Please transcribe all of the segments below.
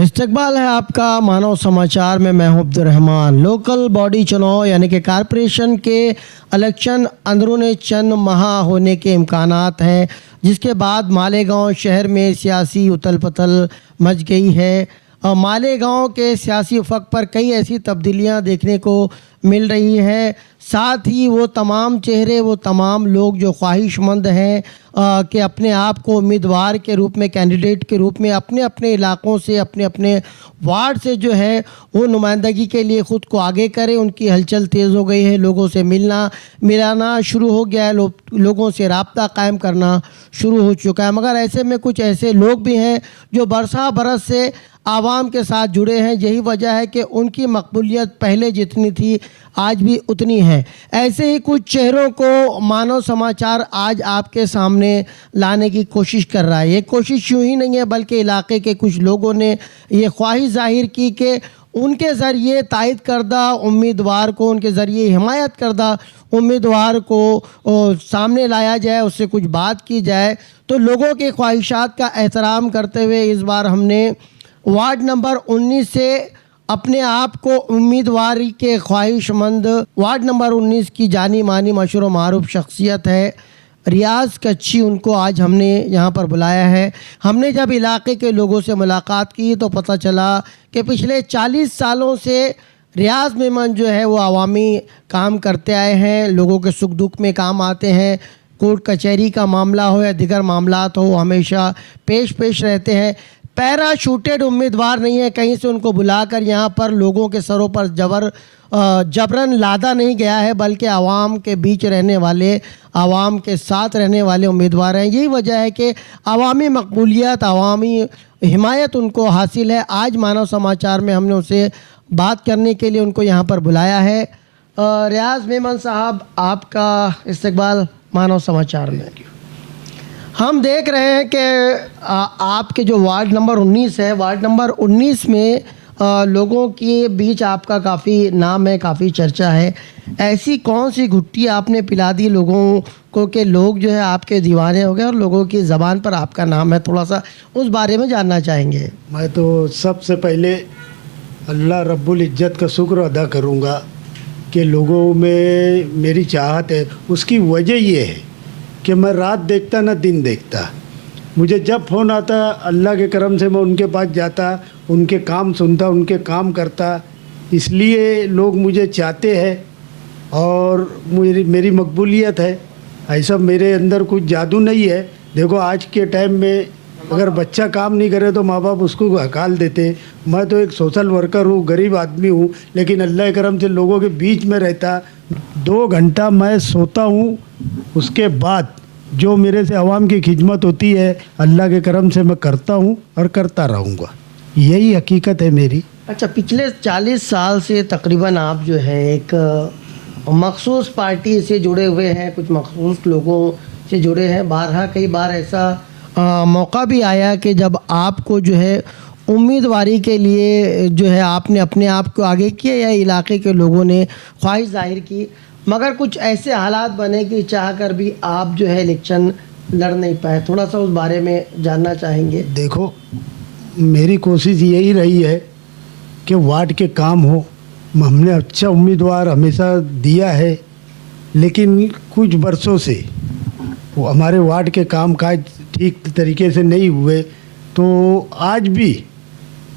इस्तकबाल है आपका मानव समाचार में। मैं हूं अब्दुर्रहमान। लोकल बॉडी चुनाव यानी कि कारपोरेशन के इलेक्शन अंदरूनी चंद माह होने के इम्कानात हैं, जिसके बाद मालेगांव शहर में सियासी उथल पुथल मच गई है। मालेगांव के सियासी उफक पर कई ऐसी तब्दीलियां देखने को मिल रही है। साथ ही वो तमाम चेहरे, वो तमाम लोग जो ख्वाहिशमंद हैं कि अपने आप को उम्मीदवार के रूप में, कैंडिडेट के रूप में अपने अपने इलाकों से, अपने अपने वार्ड से जो है वो नुमाइंदगी के लिए ख़ुद को आगे करें, उनकी हलचल तेज़ हो गई है। लोगों से मिलाना शुरू हो गया है, लोगों से रब्ता कायम करना शुरू हो चुका है। मगर ऐसे में कुछ ऐसे लोग भी हैं जो बरसा बरस से आवाम के साथ जुड़े हैं। यही वजह है कि उनकी मकबूलियत पहले जितनी थी आज भी उतनी है। ऐसे ही कुछ चेहरों को मानव समाचार आज आपके सामने लाने की कोशिश कर रहा है। ये कोशिश यूँ ही नहीं है, बल्कि इलाके के कुछ लोगों ने ये ख्वाहिश जाहिर की कि उनके ज़रिए तायद करदा उम्मीदवार को, उनके ज़रिए हिमायत करदा उम्मीदवार को सामने लाया जाए, उससे कुछ बात की जाए। तो लोगों के ख्वाहिशात का एहतराम करते हुए इस बार हमने वार्ड नंबर 19 से अपने आप को उम्मीदवारी के ख्वाहिशमंद वार्ड नंबर 19 की जानी मानी मशहूर मारूफ शख्सियत है रियाज़ कच्ची, उनको आज हमने यहाँ पर बुलाया है। हमने जब इलाके के लोगों से मुलाकात की तो पता चला कि पिछले 40 सालों से रियाज़ मेमन जो है वो अवामी काम करते आए हैं, लोगों के सुख दुख में काम आते हैं। कोर्ट कचहरी का मामला हो या दिगर मामलात हो, हमेशा पेश रहते हैं। पैराशूटेड उम्मीदवार नहीं है, कहीं से उनको बुलाकर यहाँ पर लोगों के सरों पर जबरन लादा नहीं गया है, बल्कि आवाम के बीच रहने वाले, आवाम के साथ रहने वाले उम्मीदवार हैं। यही वजह है कि अवामी मकबूलियत, अवामी हिमायत उनको हासिल है। आज मानव समाचार में हमने उसे बात करने के लिए उनको यहाँ पर बुलाया है। रियाज़ मेमन साहब, आपका इस्तकबाल मानव समाचार में। हम देख रहे हैं कि आपके जो वार्ड नंबर 19 है, वार्ड नंबर 19 में लोगों के बीच आपका काफ़ी नाम है, काफ़ी चर्चा है। ऐसी कौन सी घुट्टी आपने पिला दी लोगों को कि लोग जो है आपके दीवाने हो गए और लोगों की ज़बान पर आपका नाम है? थोड़ा सा उस बारे में जानना चाहेंगे। मैं तो सबसे पहले अल्लाह रब्बुल इज़्ज़त का शुक्र अदा करूँगा कि लोगों में मेरी चाहत है। उसकी वजह ये है कि मैं रात देखता ना दिन देखता। मुझे जब फ़ोन आता अल्लाह के करम से मैं उनके पास जाता, उनके काम सुनता, उनके काम करता। इसलिए लोग मुझे चाहते हैं और मेरी मकबूलियत है। ऐसा मेरे अंदर कुछ जादू नहीं है। देखो आज के टाइम में अगर बच्चा काम नहीं करे तो माँ बाप उसको हकाल देते। मैं तो एक सोशल वर्कर हूँ, गरीब आदमी हूँ, लेकिन अल्लाह के करम से लोगों के बीच में रहता। 2 घंटा मैं सोता हूँ, उसके बाद जो मेरे से आवाम की खिदमत होती है अल्लाह के करम से मैं करता हूँ और करता रहूँगा। यही हकीकत है मेरी। अच्छा, पिछले 40 साल से तकरीबन आप जो है एक मखसूस पार्टी से जुड़े हुए हैं, कुछ मखसूस लोगों से जुड़े हैं। बारहा कई बार ऐसा मौका भी आया कि जब आपको जो है उम्मीदवारी के लिए जो है आपने अपने आप को आगे किया या इलाके के लोगों ने ख्वाहिश जाहिर की, मगर कुछ ऐसे हालात बने कि चाह कर भी आप जो है इलेक्शन लड़ नहीं पाए। थोड़ा सा उस बारे में जानना चाहेंगे। देखो, मेरी कोशिश यही रही है कि वार्ड के काम हो। हमने अच्छा उम्मीदवार हमेशा दिया है, लेकिन कुछ बरसों से वो हमारे वार्ड के काम काज ठीक तरीके से नहीं हुए। तो आज भी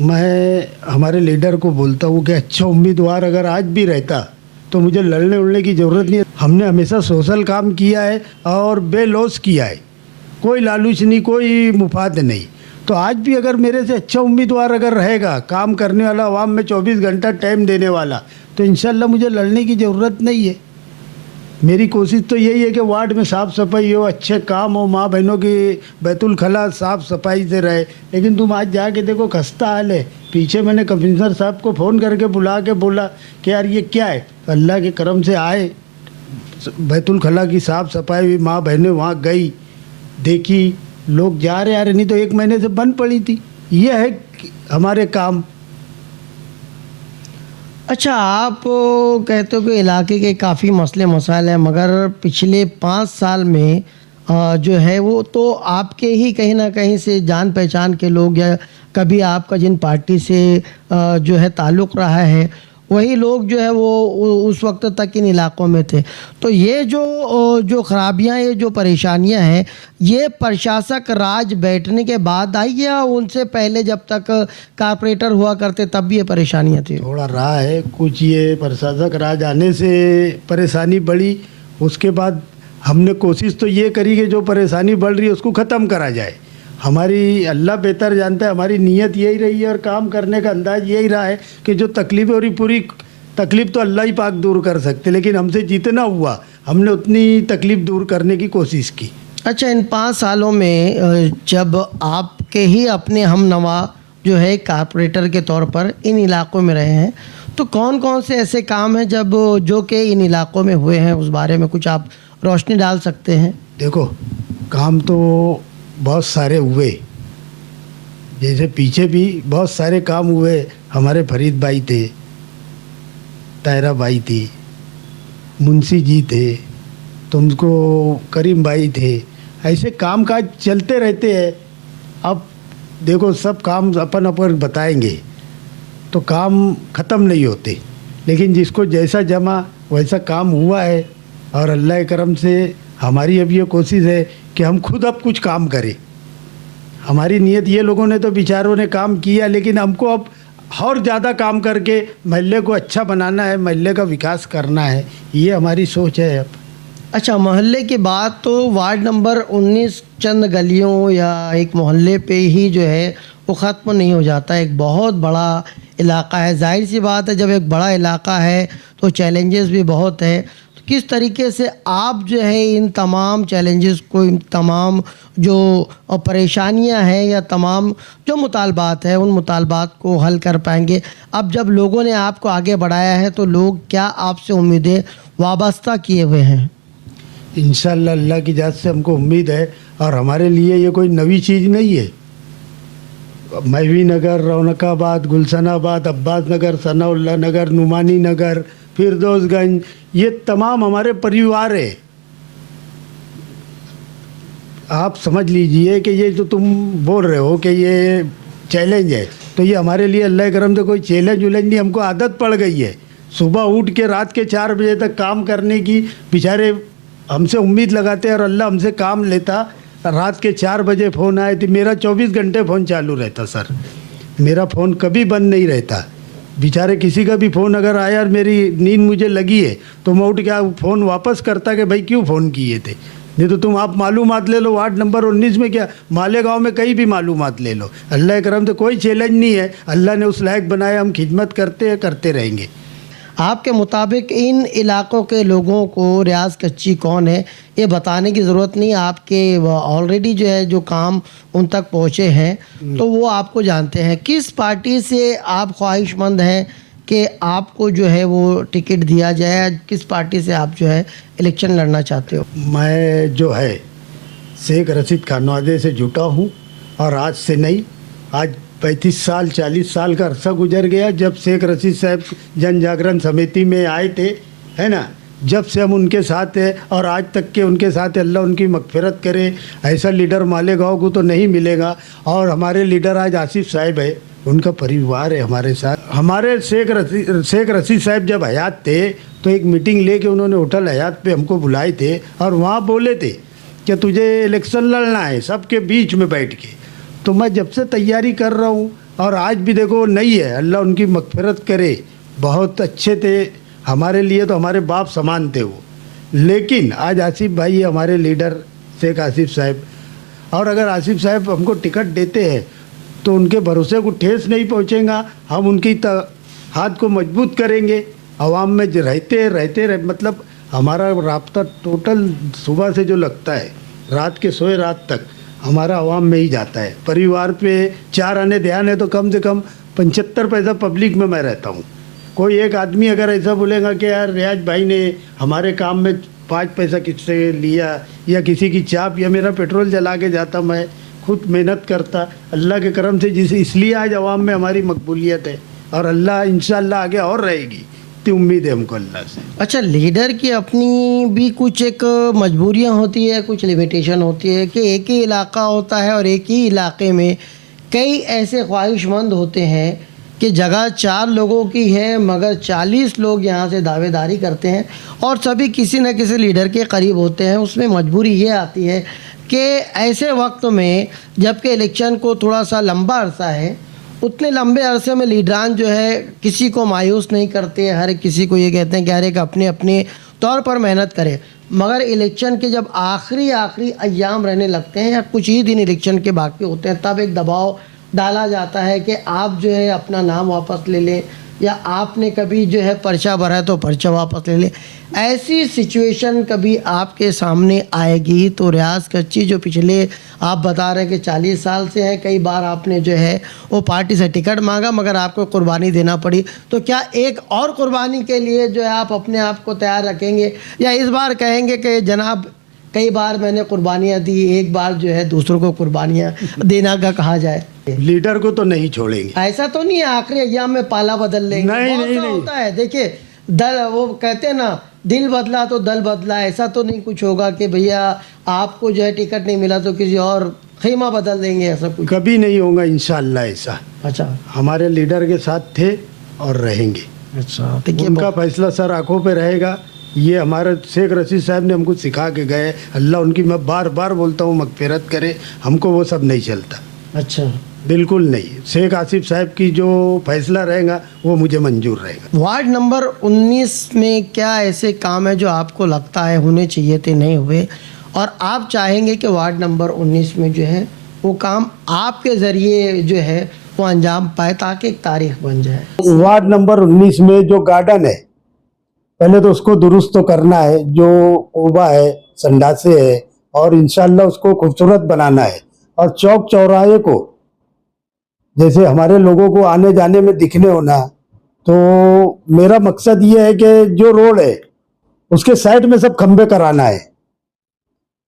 मैं हमारे लीडर को बोलता हूँ कि अच्छा उम्मीदवार अगर आज भी रहता तो मुझे लड़ने उड़ने की ज़रूरत नहीं है। हमने हमेशा सोशल काम किया है और बेलौस किया है, कोई लालूच नहीं, कोई मुफाद नहीं। तो आज भी अगर मेरे से अच्छा उम्मीदवार अगर रहेगा, काम करने वाला, आवाम में 24 घंटा टाइम देने वाला, तो इंशाल्लाह मुझे लड़ने की ज़रूरत नहीं है। मेरी कोशिश तो यही है कि वार्ड में साफ़ सफाई हो, अच्छे काम हो, माँ बहनों की बैतुल खला साफ़ सफाई से रहे। लेकिन तुम आज जाके देखो, खस्ता हाल है। पीछे मैंने कमिश्नर साहब को फ़ोन करके बुला के बोला कि यार ये क्या है। अल्लाह के करम से आए, बैतुल खला की साफ़ सफाई हुई, माँ बहनें वहाँ गई, देखी, लोग जा रहे आ रहे, नहीं तो 1 महीने से बंद पड़ी थी। ये है हमारे काम। अच्छा, आप कहते हो कि इलाके के काफ़ी मसले मसाइल हैं, मगर पिछले 5 साल में जो है वो तो आपके ही कहीं ना कहीं से जान पहचान के लोग या कभी आपका जिन पार्टी से जो है ताल्लुक़ रहा है वही लोग जो है वो उस वक्त तक इन इलाकों में थे। तो ये जो खराबियां, ये जो परेशानियां हैं, ये प्रशासक राज बैठने के बाद आई या उनसे पहले जब तक कारपोरेटर हुआ करते तब भी ये परेशानियां थी? थोड़ा रहा है कुछ, ये प्रशासक राज आने से परेशानी बढ़ी। उसके बाद हमने कोशिश तो ये करी कि जो परेशानी बढ़ रही है उसको ख़त्म करा जाए। हमारी अल्लाह बेहतर जानता है, हमारी नीयत यही रही है और काम करने का अंदाज यही रहा है कि जो तकलीफ़ हो रही, पूरी तकलीफ़ तो अल्लाह ही पाक दूर कर सकते, लेकिन हमसे जितना हुआ हमने उतनी तकलीफ़ दूर करने की कोशिश की। अच्छा, इन 5 सालों में जब आपके ही अपने हमनवा जो है कारपोरेटर के तौर पर इन इलाकों में रहे हैं, तो कौन कौन से ऐसे काम हैं जो कि इन इलाकों में हुए हैं, उस बारे में कुछ आप रोशनी डाल सकते हैं? देखो, काम तो बहुत सारे हुए, जैसे पीछे भी बहुत सारे काम हुए। हमारे फरीद भाई थे, तायरा भाई थी, मुंशी जी थे, तुमको करीम भाई थे, ऐसे काम काज चलते रहते हैं। अब देखो, सब काम अपन अपन बताएंगे तो काम ख़त्म नहीं होते, लेकिन जिसको जैसा जमा वैसा काम हुआ है। और अल्लाह के करम से हमारी अब ये कोशिश है कि हम खुद अब कुछ काम करें। हमारी नीयत, ये लोगों ने तो बेचारों ने काम किया, लेकिन हमको अब और ज़्यादा काम करके महल्ले को अच्छा बनाना है, महल्ले का विकास करना है, ये हमारी सोच है अब। अच्छा, मोहल्ले की बात तो वार्ड नंबर 19 चंद गलियों या एक मोहल्ले पे ही जो है वो ख़त्म नहीं हो जाता। एक बहुत बड़ा इलाका है, जाहिर सी बात है, जब एक बड़ा इलाका है तो चैलेंजेस भी बहुत है। तो किस तरीके से आप जो है इन तमाम चैलेंजेस को, इन तमाम जो परेशानियां हैं या तमाम जो मुतालबात है, उन मुतालबात को हल कर पाएंगे? अब जब लोगों ने आपको आगे बढ़ाया है तो लोग क्या आपसे उम्मीदें वाबस्ता किए हुए हैं? इंशाअल्लाह अल्लाह की जात से हमको उम्मीद है, और हमारे लिए ये कोई नई चीज़ नहीं है। महवी नगर, रौनकाबाद, गुलशनाबाद, अब्बास नगर, सनाउल्लाह नगर, नुमानी नगर, फिरदौसगंज, ये तमाम हमारे परिवार है। आप समझ लीजिए कि ये जो तुम बोल रहे हो कि ये चैलेंज है, तो ये हमारे लिए अल्लाह के करम से कोई चैलेंज उलेंज नहीं। हमको आदत पड़ गई है सुबह उठ के रात के 4 बजे तक काम करने की। बेचारे हमसे उम्मीद लगाते हैं और अल्लाह हमसे काम लेता। रात के 4 बजे फ़ोन आए थे, मेरा 24 घंटे फ़ोन चालू रहता सर, मेरा फ़ोन कभी बंद नहीं रहता। बेचारे किसी का भी फ़ोन अगर आया और मेरी नींद मुझे लगी है तो मैं उठ के फ़ोन वापस करता कि भाई क्यों फ़ोन किए थे, नहीं तो तुम आप मालूमात ले लो वार्ड नंबर 19 में, क्या मालेगांव में कहीं भी मालूमात ले लो। अल्लाह के करम से कोई चैलेंज नहीं है, अल्लाह ने उस लायक बनाया, हम खिदमत करते हैं, करते रहेंगे। आपके मुताबिक इन इलाकों के लोगों को रियाज कच्ची कौन है ये बताने की ज़रूरत नहीं, आपके ऑलरेडी जो है जो काम उन तक पहुँचे हैं तो वो आपको जानते हैं। किस पार्टी से आप ख्वाहिशमंद हैं कि आपको जो है वो टिकट दिया जाए, किस पार्टी से आप जो है इलेक्शन लड़ना चाहते हो? मैं जो है शेख रशीद खानवादे से जुटा हूँ, और आज से नहीं, आज 35 साल 40 साल का अरसा गुजर गया जब शेख रशीद साहब जन जागरण समिति में आए थे, है ना। जब से हम उनके साथ हैं और आज तक के उनके साथ, अल्लाह उनकी मगफिरत करे। ऐसा लीडर मालेगांव को तो नहीं मिलेगा। और हमारे लीडर आज आसिफ साहब है, उनका परिवार है हमारे साथ। हमारे शेख रशीद साहब जब हयात थे तो एक मीटिंग लेके उन्होंने होटल हयात पे हमको बुलाए थे और वहाँ बोले थे कि तुझे इलेक्शन लड़ना है सबके बीच में बैठ के। तो मैं जब से तैयारी कर रहा हूँ और आज भी देखो नहीं है, अल्लाह उनकी मगफिरत करे। बहुत अच्छे थे हमारे लिए, तो हमारे बाप समान थे वो। लेकिन आज आसिफ भाई है हमारे लीडर, शेख आसिफ साहब। और अगर आसिफ साहब हमको टिकट देते हैं तो उनके भरोसे को ठेस नहीं पहुँचेगा। हम उनकी हाथ को मजबूत करेंगे। आवाम में रहते मतलब हमारा राब्ता टोटल सुबह से जो लगता है रात के सोए रात तक हमारा आवाम में ही जाता है। परिवार पे 4 आने ध्यान है तो कम से कम 75 पैसा पब्लिक में मैं रहता हूँ। कोई एक आदमी अगर ऐसा बोलेगा कि यार रियाज भाई ने हमारे काम में 5 पैसा किससे लिया या किसी की चाप या मेरा पेट्रोल जला के जाता, मैं खुद मेहनत करता, अल्लाह के करम से जिस इसलिए आज आवाम में हमारी मकबूलियत है और अल्लाह इंशाअल्लाह आगे और रहेगी, इतनी उम्मीद है हमको अल्लाह से। अच्छा, लीडर की अपनी भी कुछ एक मजबूरियां होती है, कुछ लिमिटेशन होती है कि एक ही इलाका होता है और एक ही इलाके में कई ऐसे ख्वाहिशमंद होते हैं कि जगह 4 लोगों की है मगर 40 लोग यहाँ से दावेदारी करते हैं और सभी किसी न किसी लीडर के करीब होते हैं। उसमें मजबूरी ये आती है कि ऐसे वक्त में जबकि इलेक्शन को थोड़ा सा लंबा अरसा है, उतने लंबे अरसे में लीडरान जो है किसी को मायूस नहीं करते, हर किसी को ये कहते हैं कि हर एक अपने अपने तौर पर मेहनत करे। मगर इलेक्शन के जब आखिरी अय्याम रहने लगते हैं या कुछ ही दिन इलेक्शन के बाकी होते हैं, तब एक दबाव डाला जाता है कि आप जो है अपना नाम वापस ले लें या आपने कभी जो है पर्चा भरा है तो पर्चा वापस ले लें। ऐसी सिचुएशन कभी आपके सामने आएगी तो रियाज कच्ची जो पिछले आप बता रहे हैं कि 40 साल से हैं, कई बार आपने जो है वो पार्टी से टिकट मांगा मगर आपको कुर्बानी देना पड़ी, तो क्या एक और कुर्बानी के लिए जो है आप अपने आप को तैयार रखेंगे या इस बार कहेंगे कि जनाब कई बार मैंने कुर्बानियाँ दी, एक बार जो है दूसरों को कुर्बानियाँ देना का कहा जाए? लीडर को तो नहीं छोड़ेंगे। ऐसा तो नहीं है आखिरी अय्याम में पाला बदल लेंगे? नहीं, बहुत नहीं, सा नहीं। होता है, देखिए दल, वो कहते हैं ना दिल बदला तो दल बदला। ऐसा तो नहीं कुछ होगा कि भैया आपको जो है टिकट नहीं मिला तो किसी और खीमा बदल देंगे, ऐसा कुछ? कभी नहीं होगा इंशाल्लाह ऐसा। अच्छा हमारे लीडर के साथ थे और रहेंगे। अच्छा, देखिए उनका फैसला सर आंखों पे रहेगा। ये हमारे शेख रशीद साहब ने हमको सिखा के गए, अल्लाह उनकी मैं बार बार बोलता हूँ मगफिरत करे, हमको वो सब नहीं चलता, अच्छा, बिल्कुल नहीं। शेख आसिफ साहब की जो फैसला रहेगा वो मुझे मंजूर रहेगा। वार्ड नंबर 19 में क्या ऐसे काम है जो आपको लगता है होने चाहिए थे, नहीं हुए, और आप चाहेंगे कि वार्ड नंबर 19 में जो है वो काम आपके ज़रिए जो है वो अंजाम पाए ताकि एक तारीख बन जाए? वार्ड नंबर 19 में जो गार्डन है, पहले तो उसको दुरुस्त तो करना है, जो कोबा है, संडासे है, और इंशाल्लाह उसको खूबसूरत बनाना है। और चौक चौराहे को जैसे हमारे लोगों को आने जाने में दिखने होना, तो मेरा मकसद ये है कि जो रोड है उसके साइड में सब खंबे कराना है,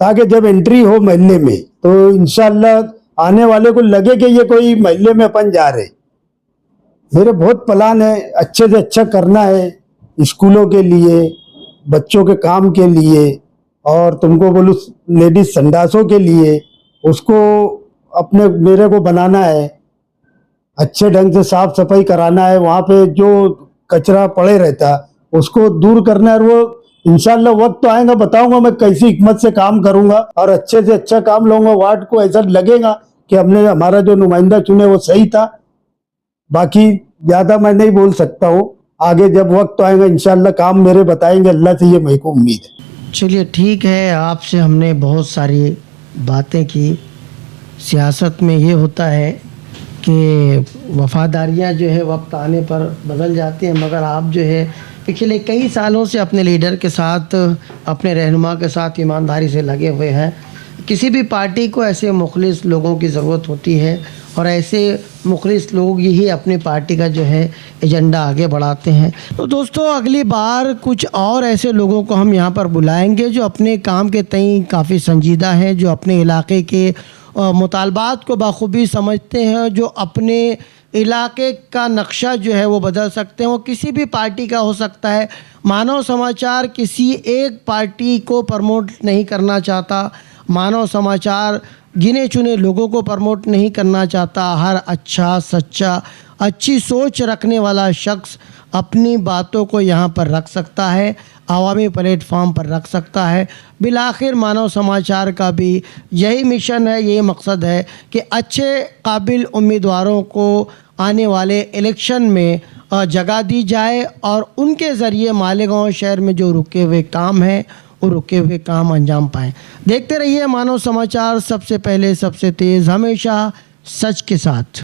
ताकि जब एंट्री हो महल्ले में तो इंशाल्लाह आने वाले को लगे कि ये कोई महल्ले में अपन जा रहे। मेरे बहुत प्लान है, अच्छे से अच्छा करना है, स्कूलों के लिए, बच्चों के काम के लिए, और तुमको बोलूँ लेडीज संडासों के लिए, उसको अपने मेरे को बनाना है, अच्छे ढंग से साफ सफाई कराना है। वहाँ पे जो कचरा पड़े रहता उसको दूर करना है। और वो इंशाल्लाह वक्त तो आएगा, बताऊंगा मैं कैसी हिकमत से काम करूंगा और अच्छे से अच्छा काम लूंगा। वार्ड को ऐसा लगेगा कि हमने हमारा जो नुमाइंदा चुने वो सही था। बाकी ज़्यादा मैं नहीं बोल सकता हूँ, आगे जब वक्त आएगा इंशाल्लाह काम मेरे बताएंगे, अल्लाह से ये मेरे को उम्मीद है। चलिए ठीक है, आपसे हमने बहुत सारी बातें की। सियासत में ये होता है कि वफादारियाँ जो है वक्त आने पर बदल जाती हैं, मगर आप जो है पिछले कई सालों से अपने लीडर के साथ, अपने रहनुमा के साथ ईमानदारी से लगे हुए हैं। किसी भी पार्टी को ऐसे मुखलिस लोगों की ज़रूरत होती है और ऐसे मुखलिस लोग यही अपनी पार्टी का जो है एजेंडा आगे बढ़ाते हैं। तो दोस्तों अगली बार कुछ और ऐसे लोगों को हम यहाँ पर बुलाएंगे जो अपने काम के तई काफ़ी संजीदा हैं, जो अपने इलाके के मुतालबात को बाखूबी समझते हैं, जो अपने इलाके का नक्शा जो है वो बदल सकते हैं। वो किसी भी पार्टी का हो सकता है। मानव समाचार किसी एक पार्टी को प्रमोट नहीं करना चाहता, मानव समाचार गिने चुने लोगों को प्रमोट नहीं करना चाहता। हर अच्छा, सच्चा, अच्छी सोच रखने वाला शख्स अपनी बातों को यहाँ पर रख सकता है, आवामी प्लेटफॉर्म पर रख सकता है। बिलाखिर मानव समाचार का भी यही मिशन है, यही मकसद है कि अच्छे काबिल उम्मीदवारों को आने वाले इलेक्शन में जगह दी जाए और उनके ज़रिए मालेगांव शहर में जो रुके हुए काम हैं वो रुके हुए काम अंजाम पाएँ। देखते रहिए मानव समाचार, सबसे पहले सबसे तेज़, हमेशा सच के साथ।